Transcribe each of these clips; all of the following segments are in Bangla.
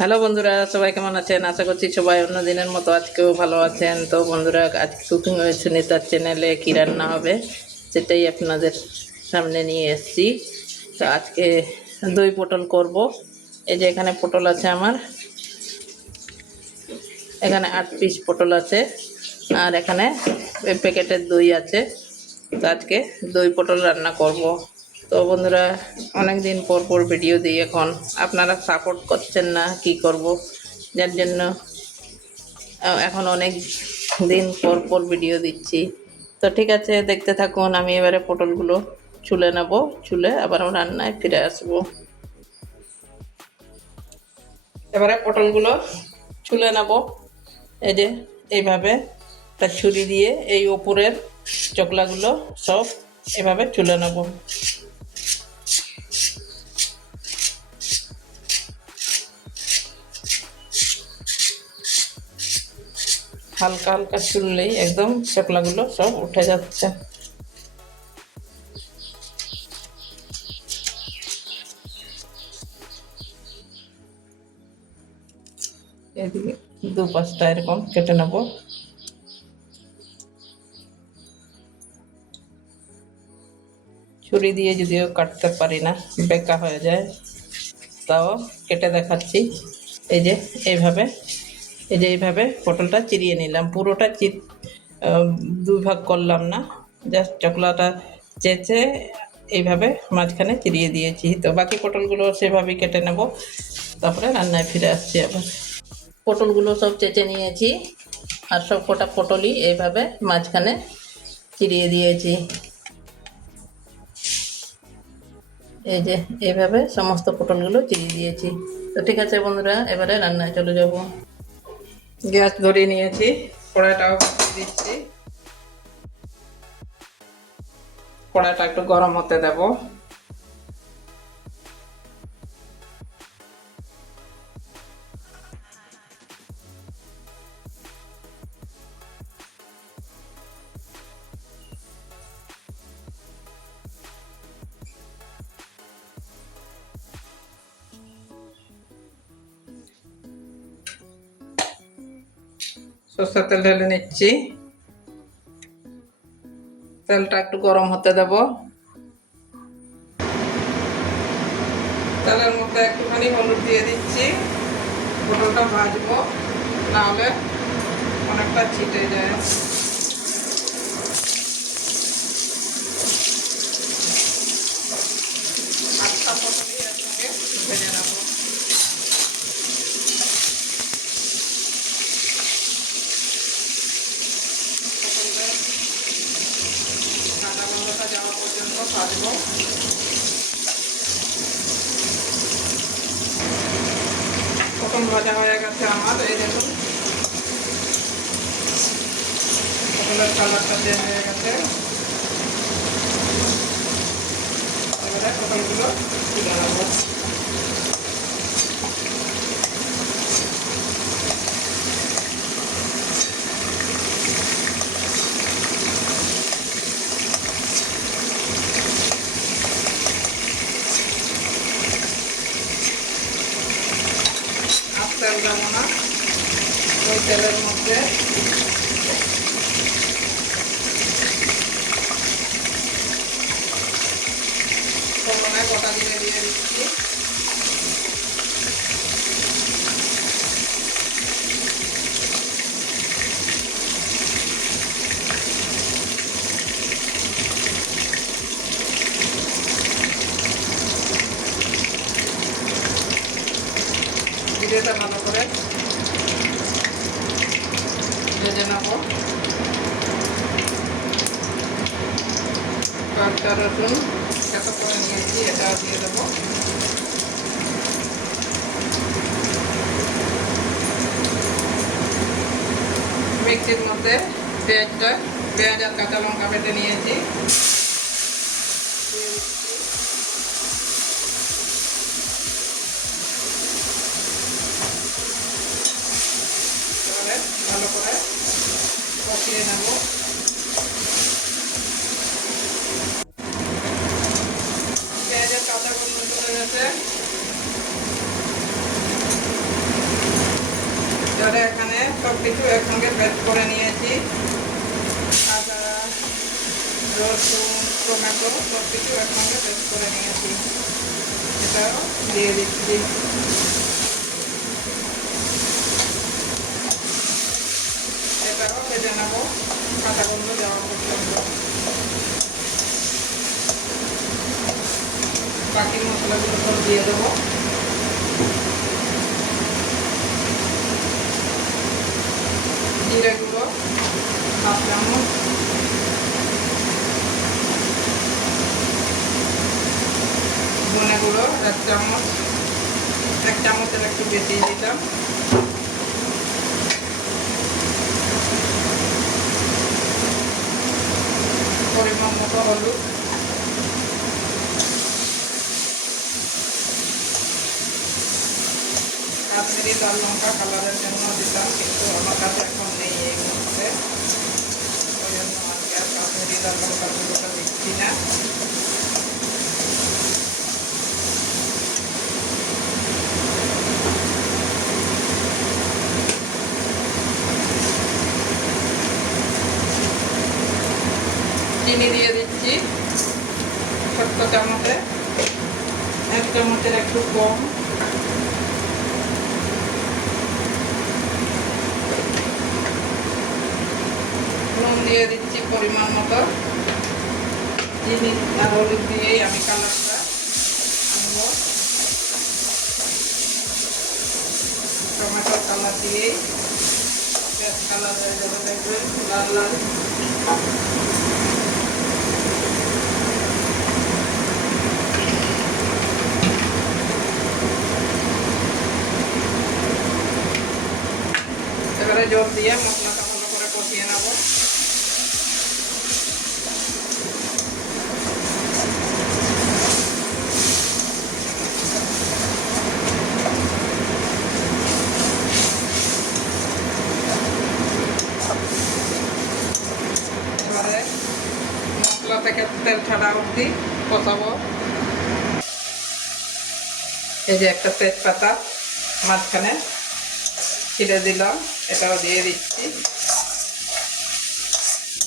হ্যালো বন্ধুরা, সবাই কেমন আছেন? আশা করছি সবাই অন্য দিনের মতো আজকেও ভালো আছেন। তো বন্ধুরা, আজকে কুকিং উইথ সুনিতার চ্যানেলে কী রান্না হবে সেটাই আপনাদের সামনে নিয়ে এসেছি। তো আজকে দই পটল করব। এই যে এখানে পটল আছে আমার, এখানে 8 পিস পটল আছে, আর এখানে প্যাকেটের দই আছে। তো আজকে দই পটল রান্না করব। তো বন্ধুরা, অনেক দিন পর পর ভিডিও দিই, এখন আপনারা সাপোর্ট করছেন না, কি করব, যার জন্য এখন অনেক দিন পর পর ভিডিও দিচ্ছি। তো ঠিক আছে, দেখতে থাকুন। আমি এবারে পটলগুলো ছুলে নেব, ছুলে আবার আমি রান্নায় ফিরে আসব। এবারে পটলগুলো ছুলে নেব, এই যে এইভাবে তার ছুরি দিয়ে এই ওপরের চকলাগুলো সব এভাবে ছুলে নেব। হালকা হালকা ছুললেই একদম চকলাগুলো সব উঠে যাচ্ছে। এদিকে 2-5টা এরকম কেটে নেব। ছুরি দিয়ে যদিও কাটতে পারি না, বেঁকা হয়ে যায়, তাও কেটে দেখাচ্ছি। এই যে এইভাবে, এই যে এইভাবে পটলটা চিরিয়ে নিলাম, পুরোটা দুই ভাগ করলাম না, জাস্ট চকলাটা চেঁচে এইভাবে মাঝখানে চিরিয়ে দিয়েছি। তো বাকি পটলগুলো সেভাবেই কেটে নেব, তারপরে রান্নায় ফিরে আসছি আবার। পটলগুলো সব চেঁচে নিয়েছি, আর সব কটা পটলই এইভাবে মাঝখানে চিরিয়ে দিয়েছি। এই যে এইভাবে সমস্ত পটলগুলো চিরিয়ে দিয়েছি। তো ঠিক আছে বন্ধুরা, এবারে রান্নায় চলে যাব। গ্যাস ধরিয়ে নিয়েছি, কড়াইটাও বসিয়ে দিচ্ছি। কড়াইটা একটু গরম হতে দেব। সরষের তেল ঢেলে নিচ্ছি, তেলটা একটু গরম হতে দেব। তেলের মধ্যে একটুখানি হলুদ দিয়ে দিচ্ছি, পটলটা ভাজবো, নাহলে অনেকটা ছিটে যায়। আটটা পটলই একসঙ্গে ভেজে নেবো। পটলটা কাঁচা গন্ধটা যাওয়া পর্যন্ত ভাজবো। পটল ভাজা হয়ে গেছে আমার, এই দেখুন পটলের কালারটা চেঞ্জ হয়ে গেছে। এবারে পটলগুলো তুলে নেবো। আর তেল দেবো না, ওই তেলের মধ্যে ফোড়নে গোটা জিরে দিয়ে দিচ্ছি। জিরেটা ভালো করে ভেজে নেবো। কয়েকটা রসুন থেতো করে নিয়েছি, এটাও দিয়ে দেবো। মিক্সির মধ্যে পেঁয়াজ আর কাঁচা লঙ্কা বেটে নিয়েছি, এবারে ভালো করে কষিয়ে নেবো। পেঁয়াজের কাঁচা গন্ধ চলে গেছে, এবারে এখানে সব কিছু একসঙ্গে পেস্ট করে নিয়েছি। আদা, রসুন, টমেটো সব কিছু একসঙ্গে পেস্ট করে নিয়েছি। এটাও দিয়ে দিচ্ছি। এটাও ভেজে নেবো কাঁচা গন্ধ যাওয়া পর্যন্ত। বাকি মশলাগুলো সব দিয়ে দেবো। জিরে গুঁড়ো 1/2 চামচ, ধনে গুঁড়ো 1 চামচ, 1 চামচের একটু বেশি দিলাম। পরিমাণ মতো হলুদ, কাশ্মীরি লাল লঙ্কা কালারের জন্য দিতাম, কিন্তু আমার কাছে এখন নেই এই মুহূর্তে, ওই জন্য আজকে আর কাশ্মীরি লাল লঙ্কার গুঁড়োটা দিচ্ছি না। চিনি দিয়ে দিচ্ছি ছোট্ট চামচে, 1 চামচের একটু কম। নুন দিয়ে দিচ্ছি পরিমাণ মতো। চিনি আর হলুদ দিয়েই আমি কালারটা আনবো। টমেটোর কালার দিয়েই বেশ কালার হয়ে যাবে, দেখবেন লাল লাল। এবারে জল দিয়ে মশলাটা ভালো করে কষিয়ে নেব। এবারে মশলা থেকে তেল ছাড়া অবধি কষাবো। এই যে একটা তেজপাতা মাঝখানে ছিঁড়ে দিলাম, এটাও দিয়ে দিচ্ছি।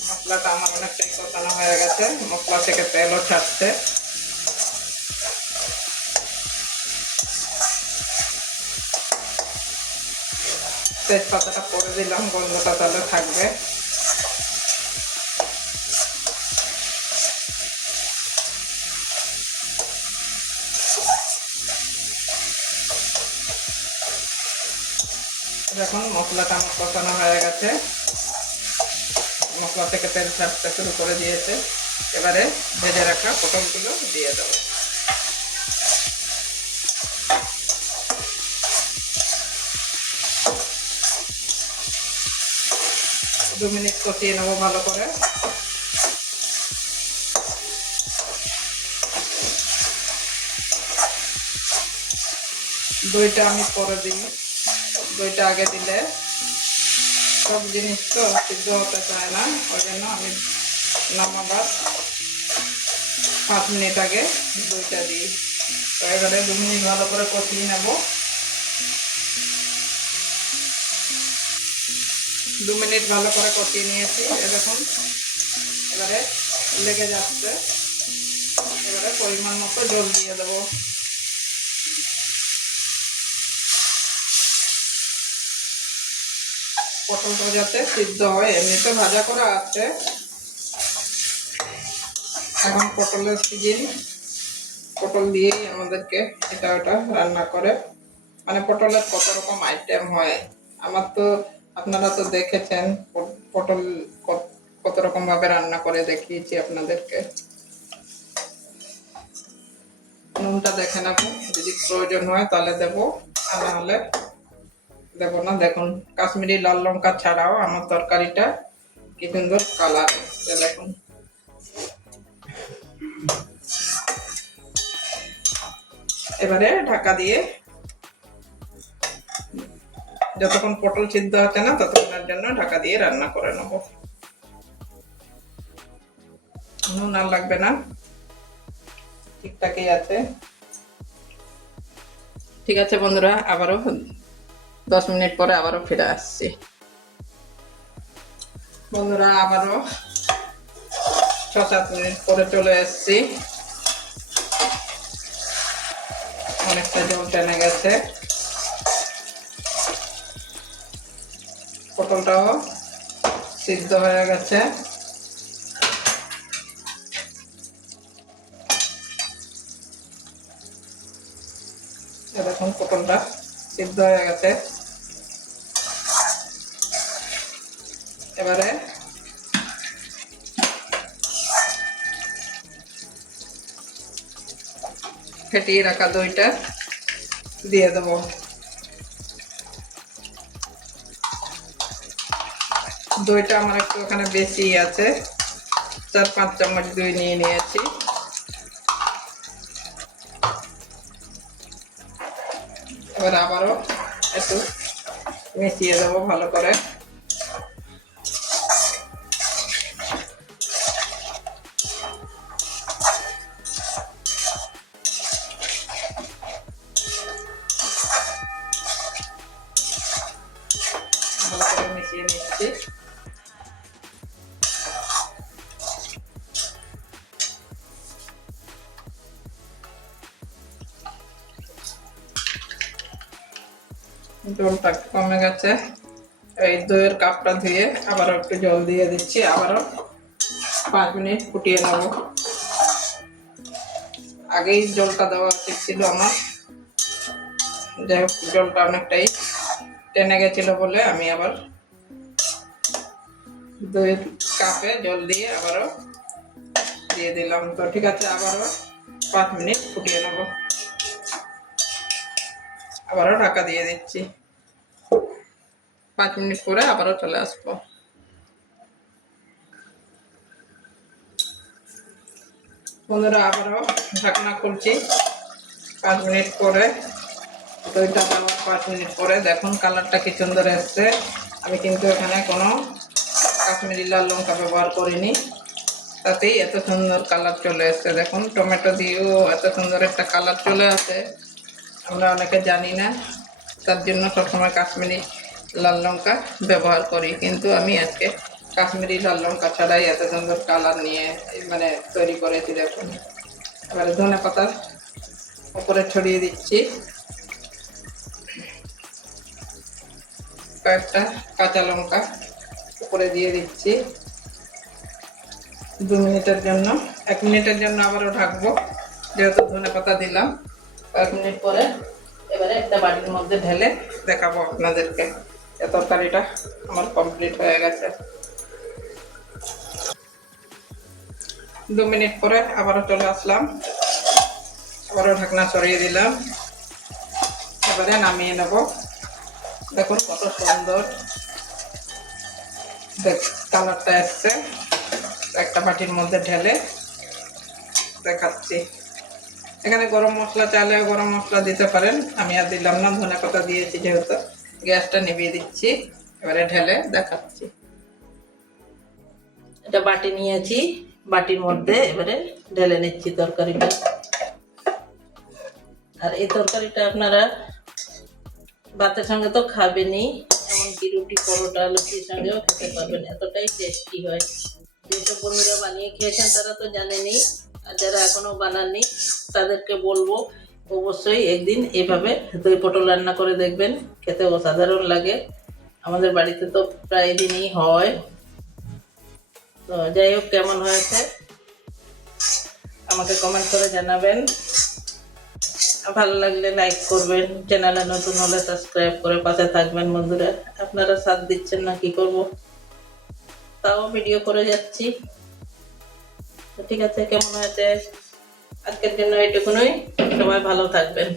মশলাটা আমার অনেকটাই কষানো হয়ে গেছে, মশলা থেকে তেলও ছাড়ছে। তেজপাতাটা পরে দিলাম, গন্ধটা তাহলে থাকবে। দেখুন মশলাটা আমার কষানো হয়ে গেছে, মশলা থেকে তেল ছাড়তে শুরু করে দিয়েছে। এবারে ভেজে রাখা পটলগুলো দিয়ে দেবো। 2 মিনিট কষিয়ে নেবো ভালো করে। দইটা আমি পরে দিই, দইটা আগে দিলে সব জিনিস তো সিদ্ধ হতে চায় না, ওই জন্য আমি নামাবার 5 মিনিট আগে দইটা দিই। তো এবারে 2 মিনিট ভালো করে কষিয়ে নেব। 2 মিনিট ভালো করে কষিয়ে নিয়েছি, দেখুন এবারে লেগে যাচ্ছে। এবারে পরিমাণ মতো জল দিয়ে দেবো। পটলটা যাতে সিদ্ধ হয়, এমনিতে ভাজা করা আছে, এখন পটলের সিজন, পটল দিয়েই আমাদেরকে এটা ওটা রান্না করে, মানে পটলের কত রকম আইটেম হয়। আমার তো আপনারা তো দেখেছেন পটল কত রকম ভাবে রান্না করে দেখিয়েছি আপনাদেরকে। নুনটা দেখে নেবো, যদি প্রয়োজন হয় তাহলে দেবো, আর নাহলে দেবো না। দেখুন কাশ্মীরি লাল লঙ্কা ছাড়াও আমার তরকারিটা কি সুন্দর কালার এসছে, দেখুন। এবারে ঢাকা দিয়ে যতক্ষণ পটল সিদ্ধ হচ্ছে না ততক্ষণের জন্য ঢাকা দিয়ে রান্না করে নেবো। নুন আর লাগবে না, ঠিকঠাকই আছে। ঠিক আছে বন্ধুরা, আবারও 10 মিনিট পরে আবারও ফিরে আসছি। বন্ধুরা আবারও 6-7 মিনিট পরে চলে এসেছি। অনেকটা জল টেনে গেছে, পটলটাও সিদ্ধ হয়ে গেছে। দেখুন পটলটা সিদ্ধ হয়ে গেছে। এবারে ফেটিয়ে রাখা দইটা দিয়ে দেবো। দইটা আমার একটু ওখানে বেশি আছে, 4-5 চামচ দই নিয়ে নিয়েছি। এবার আবারও একটু মিশিয়ে দেবো ভালো করে। ভালো করে মিশিয়ে নিচ্ছি। জলটা কমে গেছে, এই দইয়ের কাপটা ধুয়ে আবারও একটু জল দিয়ে দিচ্ছি। আবারও 5 মিনিট ফুটিয়ে নেব। আগেই জলটা দেওয়া উচিত ছিল আমার, যাই হোক জলটা অনেকটাই টেনে গেছিল বলে আমি আবার দইয়ের কাপে জল দিয়ে আবারও দিয়ে দিলাম। তো ঠিক আছে, আবারও 5 মিনিট ফুটিয়ে নেব। আবারও ঢাকা দিয়ে দিচ্ছি। 5 মিনিট পরে আবারও চলে আসবো। বন্ধুরা আবারও ঢাকনা খুলছি 5 মিনিট পরে। দইটা দেওয়ার 5 মিনিট পরে দেখুন কালারটা কি সুন্দর এসছে। আমি কিন্তু এখানে কোনো কাশ্মীরি লাল লঙ্কা ব্যবহার করিনি, তাতেই এত সুন্দর কালার চলে এসছে। দেখুন টমেটো দিয়েও এত সুন্দর একটা কালার চলে আসে, আমরা অনেকে জানি না, তার জন্য সবসময় কাশ্মীরি লাল লঙ্কা ব্যবহার করি। কিন্তু আমি আজকে কাশ্মীরি লাল লঙ্কা ছাড়াই এত সুন্দর কালার নিয়ে মানে তৈরি করেছি। দেখুন এবারে ধনে পাতা উপরে ছড়িয়ে দিচ্ছি। কয়েকটা কাঁচা লঙ্কা উপরে দিয়ে দিচ্ছি। 2 মিনিটের জন্য, 1 মিনিটের জন্য আবারও ঢাকবো, যেহেতু ধনে পাতা দিলাম। 1 মিনিট পরে এবারে একটা বাটির মধ্যে ঢেলে দেখাবো আপনাদেরকে। এই তরকারিটা আমার কমপ্লিট হয়ে গেছে। 2 মিনিট পরে আবারও চলে আসলাম, আবারও ঢাকনা সরিয়ে দিলাম। এবারে নামিয়ে নেব। দেখুন কত সুন্দর কালারটা এসছে। একটা বাটির মধ্যে ঢেলে দেখাচ্ছি। এখানে গরম মশলা চাইলে গরম মশলা দিতে পারেন, আমি আর দিলাম না, ধনে পাতা দিয়েছি যেহেতু। গ্যাসটা নিভিয়ে দিচ্ছি, এবারে ঢেলে দেখাচ্ছি। এটা বাটি নিয়েছি, বাটির মধ্যে এবারে ঢেলে নিচ্ছি তরকারিটা। আর এই তরকারিটা আপনারা ভাতের সঙ্গে তো খাবেনই, এমনকি রুটি পরোটা লুচির সঙ্গেও খেতে পারবেন, এতটাই টেস্টি হয়। যেসব বন্ধুরা বানিয়ে খেয়েছেন তারা তো জানেনই, আর যারা এখনো বানাননি তাদেরকে বলবো অবশ্যই একদিন এইভাবে দই পটল রান্না করে দেখবেন, খেতে অসাধারণ লাগে। আমাদের বাড়িতে তো প্রায় দিনই হয়। তো যাই হোক, কেমন হয়েছে আমাকে কমেন্ট করে জানাবেন। ভালো লাগলে লাইক করবেন, চ্যানেলে নতুন হলে সাবস্ক্রাইব করে পাশে থাকবেন। বন্ধুরা আপনারা সাথ দিচ্ছেন না, কি করব, তাও ভিডিও করে যাচ্ছি। তো ঠিক আছে, কেমন হয়েছে আজকের জন্য এইটুকুনই। সবাই ভালো থাকবেন।